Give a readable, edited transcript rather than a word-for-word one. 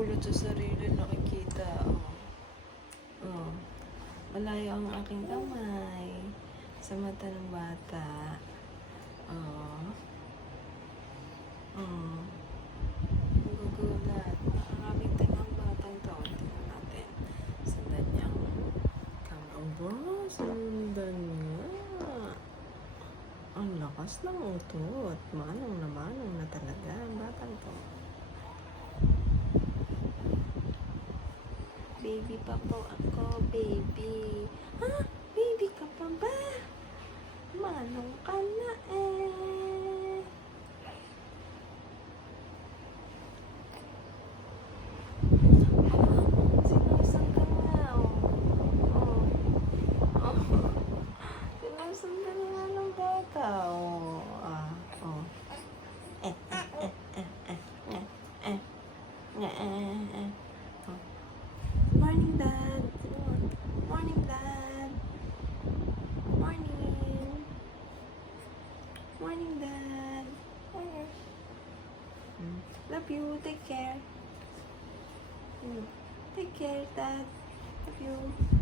nagugulat sa sarili, nakikita. Oh. Malayo ang aking kamay sa mata ng bata. Nagugulat. Nakakamitin ang batang to. Tingnan natin. Sundan niya ang kamay. Aba, sundan niya. Ang lakas ng utot. Manong na talaga ang batang to. Baby pa po ako, baby. Ha? Baby ka pa ba? Manong ka na eh. Sinusan ka nga, Sinusan ka nga ng bata, Morning, Dad. Morning, Dad. Morning. Morning, Dad. Love you. Take care. Take care, Dad. Love you.